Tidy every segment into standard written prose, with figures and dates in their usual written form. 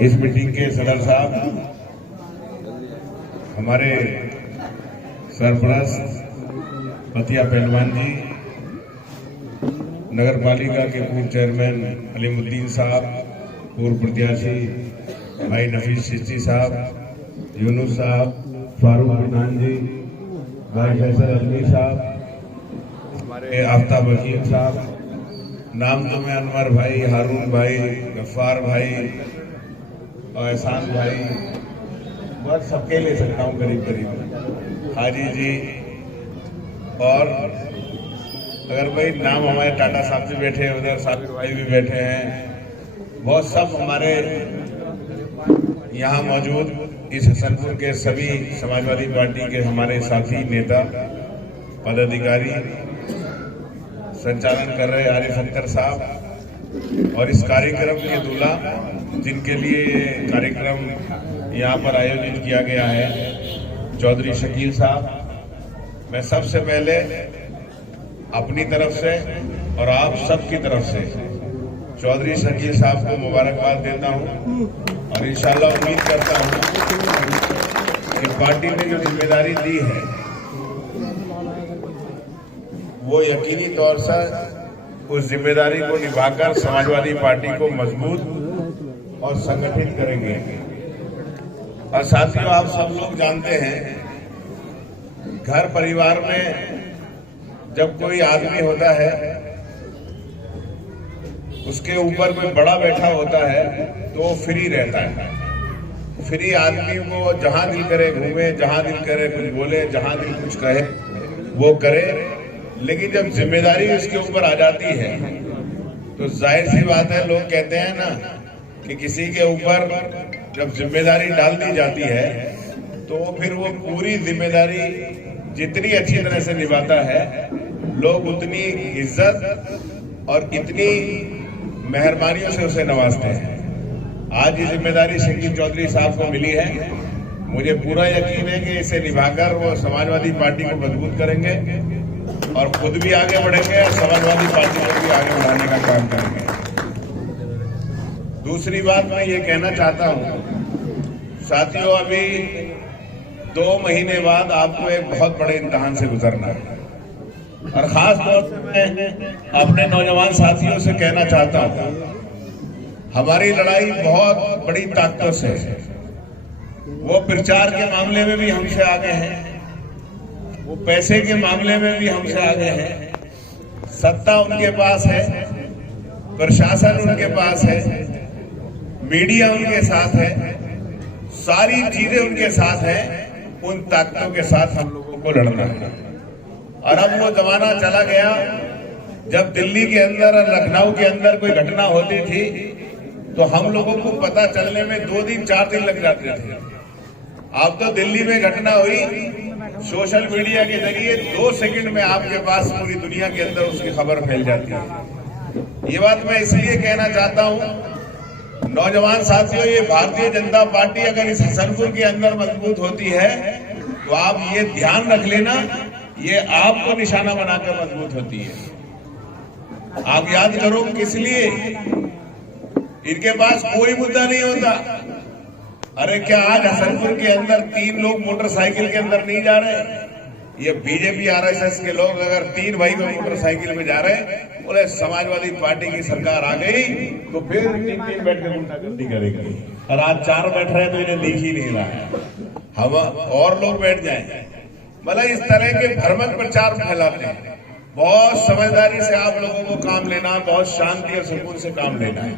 इस मीटिंग के सदर साहब, हमारे सरपरस्त पतिया पहलवान जी, नगर पालिका के पूर्व चेयरमैन अलीमुद्दीन साहब, पूर्व प्रत्याशी भाई नफीस चिश्ती साहब, यूनुस साहब, फारूक बुरहान जी, भाई फैसल अजमी साहब, हमारे आफ्ताब वकील साहब, नाम तो में अनवर भाई, हारून भाई, गफ्फार भाई और एहसान भाई, बस सबके ले सकता हूँ करीब करीब, हाजी जी, और अगर भाई नाम हमारे टाटा साहब भी बैठे हैं, उधर साबिर भाई भी बैठे हैं, बहुत सब हमारे यहाँ मौजूद इस हसनपुर के सभी समाजवादी पार्टी के हमारे साथी नेता पदाधिकारी संचालन कर रहे आरिफ अख्तर साहब और इस कार्यक्रम के दूल्हा जिनके लिए ये कार्यक्रम यहाँ पर आयोजित किया गया है चौधरी शकील साहब, मैं सबसे पहले अपनी तरफ से और आप सबकी तरफ से चौधरी शकील साहब को मुबारकबाद देता हूँ और इंशाल्लाह उम्मीद करता हूँ कि पार्टी ने जो जिम्मेदारी दी है वो यकीनी तौर से उस जिम्मेदारी को निभाकर समाजवादी पार्टी को मजबूत और संगठित करेंगे। और साथियों, आप सब लोग जानते हैं घर परिवार में जब कोई आदमी होता है उसके ऊपर कोई बड़ा बैठा होता है तो वो फ्री रहता है। फ्री आदमी को जहां दिल करे घूमे, जहां दिल करे कुछ बोले, जहां दिल कुछ कहे वो करे, लेकिन जब जिम्मेदारी उसके ऊपर आ जाती है तो जाहिर सी बात है, लोग कहते हैं ना कि किसी के ऊपर जब जिम्मेदारी डाल दी जाती है तो फिर वो पूरी जिम्मेदारी जितनी अच्छी तरह से निभाता है लोग उतनी इज्जत और इतनी मेहरबानियों से उसे नवाजते हैं। आज ये जिम्मेदारी शकील चौधरी साहब को मिली है, मुझे पूरा यकीन है कि इसे निभाकर वो समाजवादी पार्टी को मजबूत करेंगे और खुद भी आगे बढ़ेंगे और समाजवादी पार्टी को भी आगे बढ़ाने का काम करेंगे। दूसरी बात मैं ये कहना चाहता हूं साथियों, अभी 2 महीने बाद आपको एक बहुत बड़े इम्तिहान से गुजरना है और खास तौर से मैं अपने नौजवान साथियों से कहना चाहता हूं, हमारी लड़ाई बहुत बड़ी ताकतों से है। वो प्रचार के मामले में भी हमसे आगे हैं, वो पैसे के मामले में भी हमसे आगे हैं, सत्ता उनके पास है, प्रशासन उनके पास है, मीडिया उनके साथ है, सारी चीजें उनके साथ हैं। उन ताकतों के साथ हम लोगों को लड़ना है। और अब वो जमाना चला गया जब दिल्ली के अंदर और लखनऊ के अंदर कोई घटना होती थी तो हम लोगों को पता चलने में 2 दिन 4 दिन लग जाते थे। अब तो दिल्ली में घटना हुई, सोशल मीडिया के जरिए 2 सेकंड में आपके पास पूरी दुनिया के अंदर उसकी खबर फैल जाती है। ये बात मैं इसलिए कहना चाहता हूं नौजवान साथियों, ये भारतीय जनता पार्टी अगर इस हसनपुर के अंदर मजबूत होती है तो आप ये ध्यान रख लेना, ये आपको निशाना बनाकर मजबूत होती है। आप याद करो किस लिए, इनके पास कोई मुद्दा नहीं होता। अरे क्या आज हसनपुर के अंदर 3 लोग मोटरसाइकिल के अंदर नहीं जा रहे? ये बीजेपी आरएसएस के लोग अगर 3 भाई को मोटरसाइकिल में जा रहे हैं, बोले समाजवादी पार्टी की सरकार आ गई तो फिर 3 बैठ कर गुंडागर्दी करेगी, और आज 4 बैठ रहे तो इन्हें दिख ही नहीं रहा है, हम और लोग बैठ जाए। मतलब इस तरह के भ्रमक प्रचार फैलाते हैं। बहुत समझदारी से आप लोगों को काम लेना, बहुत शांति और सुकून से काम लेना है।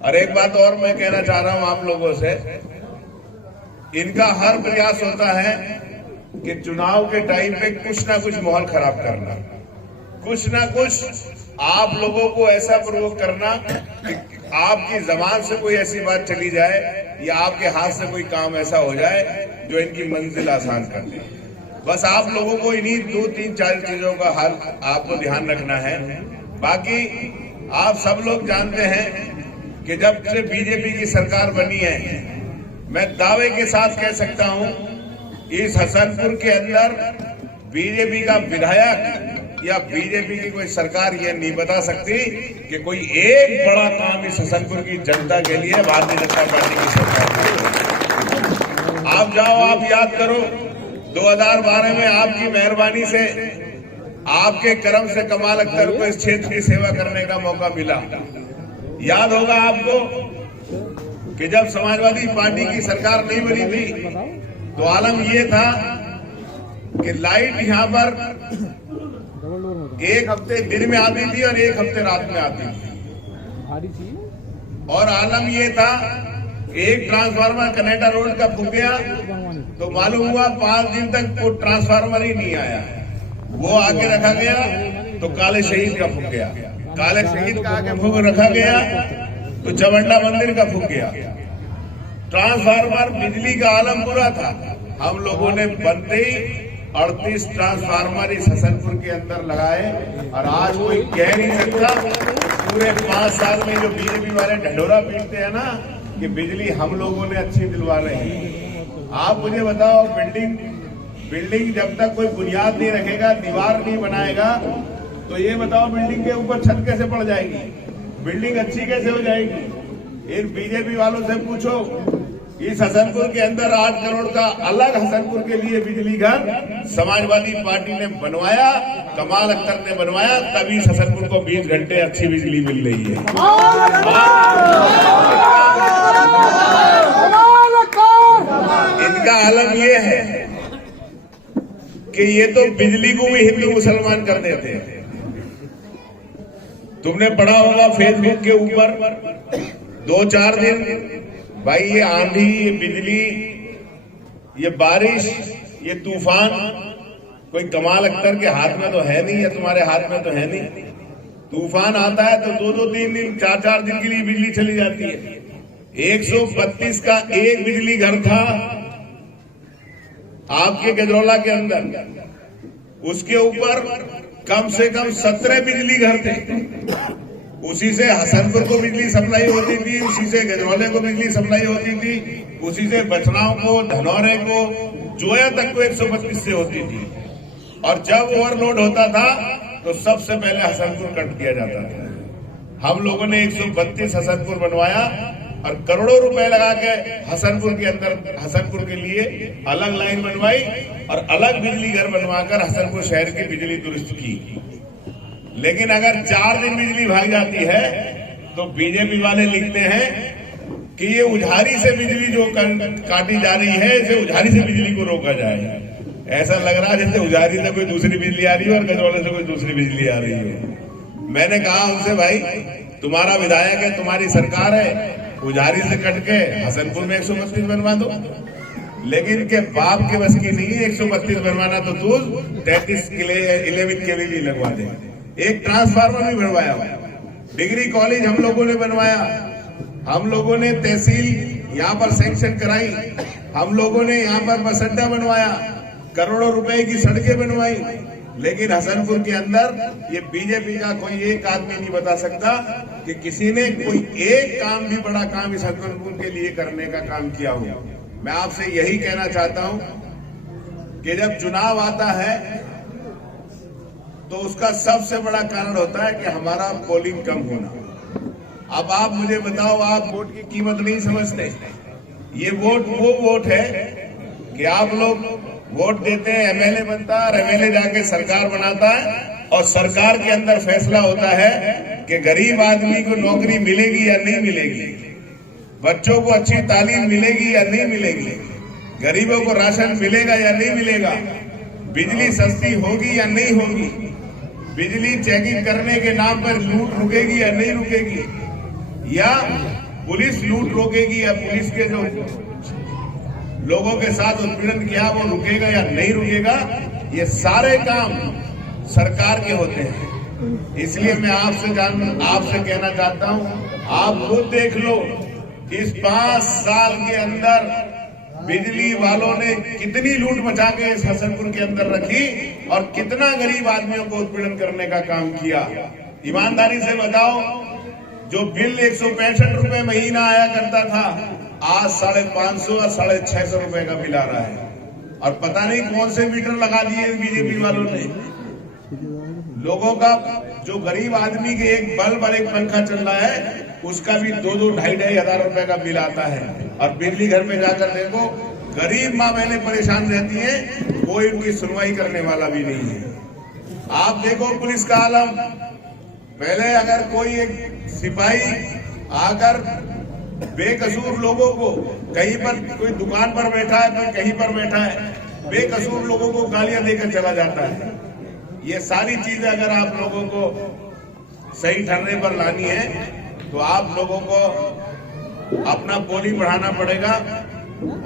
और एक बात और मैं कहना चाह रहा हूं आप लोगों से, इनका हर प्रयास होता है कि चुनाव के टाइम पे कुछ ना कुछ माहौल खराब करना, कुछ ना कुछ आप लोगों को ऐसा प्रवोक करना कि आपकी जबान से कोई ऐसी बात चली जाए या आपके हाथ से कोई काम ऐसा हो जाए जो इनकी मंजिल आसान कर दे। बस आप लोगों को इन्हीं 2, 3, 4 चीजों का हाल आपको ध्यान रखना है। बाकी आप सब लोग जानते हैं कि जब से बीजेपी की सरकार बनी है, मैं दावे के साथ कह सकता हूं इस हसनपुर के अंदर बीजेपी का विधायक या बीजेपी की कोई सरकार ये नहीं बता सकती कि कोई एक बड़ा काम इस हसनपुर की जनता के लिए भारतीय जनता पार्टी की सरकार। आप जाओ, आप याद करो 2012 में आपकी मेहरबानी से, आपके कर्म से कमाल अख्तर को इस क्षेत्र की सेवा करने का मौका मिला। याद होगा आपको कि जब समाजवादी पार्टी की सरकार नहीं बनी थी तो आलम ये था कि लाइट यहां पर एक हफ्ते दिन में आती थी और एक हफ्ते रात में आती थी। और आलम ये था कि एक ट्रांसफार्मर कनेडा रोड का फूक गया तो मालूम हुआ 5 दिन तक वो ट्रांसफार्मर ही नहीं आया। वो आगे रखा गया तो काले शहीद का फूक गया, काले शहीद का आगे फूक रखा गया तो चवंडा मंदिर का फूक गया। ट्रांसफार्मर बिजली का आलम बुरा था। हम लोगों ने बनते ही 38 ट्रांसफार्मर इस हसनपुर के अंदर लगाए और आज कोई कह नहीं सकता पूरे 5 साल में जो बीजेपी वाले ढंढोरा पीटते हैं ना कि बिजली हम लोगों ने अच्छी दिलवा रही है। आप मुझे बताओ, बिल्डिंग जब तक कोई बुनियाद नहीं रखेगा, दीवार नहीं बनाएगा तो ये बताओ बिल्डिंग के ऊपर छत कैसे पड़ जाएगी, बिल्डिंग अच्छी कैसे हो जाएगी। इन बीजेपी वालों से पूछो, इस हसनपुर के अंदर 8 करोड़ का अलग हसनपुर के लिए बिजली घर समाजवादी पार्टी ने बनवाया, कमाल अख्तर ने बनवाया, तभी इस हसनपुर को 20 घंटे अच्छी बिजली मिल रही है। इनका आलम ये है कि ये तो बिजली को भी हिंदू मुसलमान कर देते हैं। तुमने पढ़ा होगा फेसबुक के ऊपर 2-4 दिन, भाई ये आंधी, ये बिजली, ये बारिश, ये तूफान कोई कमाल अख्तर के हाथ में तो है नहीं, या तुम्हारे हाथ में तो है नहीं। तूफान आता है तो 2-2, 3 दिन, 4-4 दिन के लिए बिजली चली जाती है। 132 का एक बिजली घर था आपके गजरौला के अंदर, उसके ऊपर कम से कम 17 बिजली घर थे। उसी से हसनपुर को बिजली सप्लाई होती थी, उसी से गजरौले को बिजली सप्लाई होती थी, उसी से बचनाव को, धनौरे को, जोया तक को 132 से होती थी। और जब ओवरलोड होता था तो सबसे पहले हसनपुर कट दिया जाता था। हम लोगों ने 132 हसनपुर बनवाया और करोड़ों रुपए लगा के हसनपुर के अंदर, हसनपुर के लिए अलग लाइन बनवाई और अलग बिजली घर बनवाकर हसनपुर शहर की बिजली दुरुस्त की। लेकिन अगर 4 दिन बिजली भाग जाती है तो बीजेपी वाले लिखते हैं कि ये उधारी से बिजली जो काटी जा रही है, इसे उधारी से बिजली को रोका जाए। ऐसा लग रहा है जैसे उधारी से कोई दूसरी बिजली आ रही है और गजरौले से कोई दूसरी बिजली आ रही है। मैंने कहा उनसे, भाई तुम्हारा विधायक है, तुम्हारी सरकार है, उधारी से कट के हसनपुर में 132 बनवा दो। लेकिन के बाप के बस की नहीं है 132 बनवाना, तो तू 33 11 केवी भी लगवा दे। एक ट्रांसफार्मर भी बनवाया, डिग्री कॉलेज हम लोगों ने बनवाया, हम लोगों ने तहसील यहाँ पर सैंक्शन कराई, हम लोगों ने यहाँ पर बस अड्डा बनवाया, करोड़ों रुपए की सड़कें बनवाई। लेकिन हसनपुर के अंदर ये बीजेपी का कोई एक आदमी नहीं बता सकता कि किसी ने कोई एक काम भी, बड़ा काम इस हसनपुर के लिए करने का काम किया हो। मैं आपसे यही कहना चाहता हूं कि जब चुनाव आता है तो उसका सबसे बड़ा कारण होता है कि हमारा पोलिंग कम होना। अब आप मुझे बताओ, आप वोट की कीमत नहीं समझते। ये वोट वो वोट है कि आप लोग वोट देते हैं, एमएलए बनता है और एमएलए जाके सरकार बनाता है और सरकार के अंदर फैसला होता है कि गरीब आदमी को नौकरी मिलेगी या नहीं मिलेगी, बच्चों को अच्छी तालीम मिलेगी या नहीं मिलेगी, गरीबों को राशन मिलेगा या नहीं मिलेगा, बिजली सस्ती होगी या नहीं होगी, बिजली चेकिंग करने के नाम पर लूट रुकेगी या नहीं रुकेगी, या पुलिस लूट रोकेगी या पुलिस के जो लोगों के साथ उत्पीड़न किया वो रुकेगा या नहीं रुकेगा। ये सारे काम सरकार के होते हैं। इसलिए मैं आपसे कहना चाहता हूं, आप खुद देख लो इस 5 साल के अंदर बिजली वालों ने कितनी लूट मचा के इस हसनपुर के अंदर रखी और कितना गरीब आदमियों को उत्पीड़न करने का काम किया। ईमानदारी से बताओ, जो बिल 165 रुपए महीना आया करता था, आज 550 और 650 रुपए का बिल आ रहा है। और पता नहीं कौन से मीटर लगा दिए बीजेपी वालों ने। लोगों का जो गरीब आदमी के एक बल्ब और एक पंखा चल रहा है उसका भी 2-2, 2,500 हजार रुपए का बिल आता है। और बिजली घर में जाकर देखो, गरीब माँ बहनें परेशान रहती हैं, कोई उनकी सुनवाई करने वाला भी नहीं है। आप देखो पुलिस का आलम, पहले अगर कोई एक सिपाही आकर बेकसूर लोगों को, कहीं पर कोई दुकान पर बैठा है, कोई कहीं पर बैठा है, बेकसूर लोगों को गालियां देकर चला जाता है। ये सारी चीजें अगर आप लोगों को सही ठहरने पर लानी है तो आप लोगों को अपना बोली बढ़ाना पड़ेगा।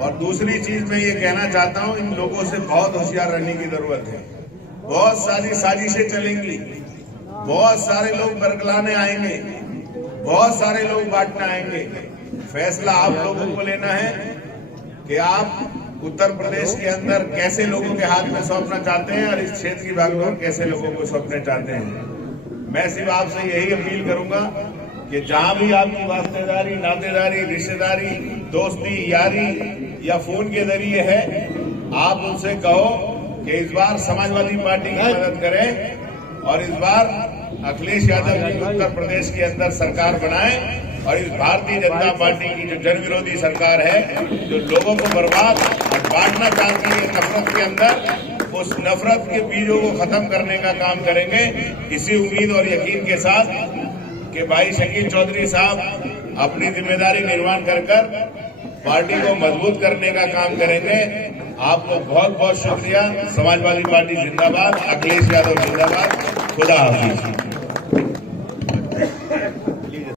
और दूसरी चीज मैं ये कहना चाहता हूं, इन लोगों से बहुत होशियार रहने की जरूरत है। बहुत सारी साजिशें चलेंगी, बहुत सारे लोग बरगलाने आएंगे, बहुत सारे लोग बांटने आएंगे। फैसला आप लोगों को लेना है कि आप उत्तर प्रदेश के अंदर कैसे लोगों के हाथ में सौंपना चाहते हैं और इस क्षेत्र की भागदौड़ कैसे लोगों को सौंपना चाहते हैं। मैं सिर्फ आपसे यही अपील करूंगा कि जहां भी आपकी वास्तेदारी, नातेदारी, रिश्तेदारी, दोस्ती, यारी या फोन के जरिए है, आप उनसे कहो कि इस बार समाजवादी पार्टी की मदद करें और इस बार अखिलेश यादव जी उत्तर प्रदेश के अंदर सरकार बनाएं। और इस भारतीय जनता पार्टी की जो जन विरोधी सरकार है, जो लोगों को बर्बाद और बांटना चाहती है नफरत के अंदर, उस नफरत के बीजों को खत्म करने का काम करेंगे। इसी उम्मीद और यकीन के साथ कि भाई शकील चौधरी साहब अपनी जिम्मेदारी निर्वहन कर पार्टी को मजबूत करने का काम करेंगे। आपको बहुत बहुत शुक्रिया। समाजवादी पार्टी जिंदाबाद, अखिलेश यादव जिंदाबाद। खुदा हाफिज।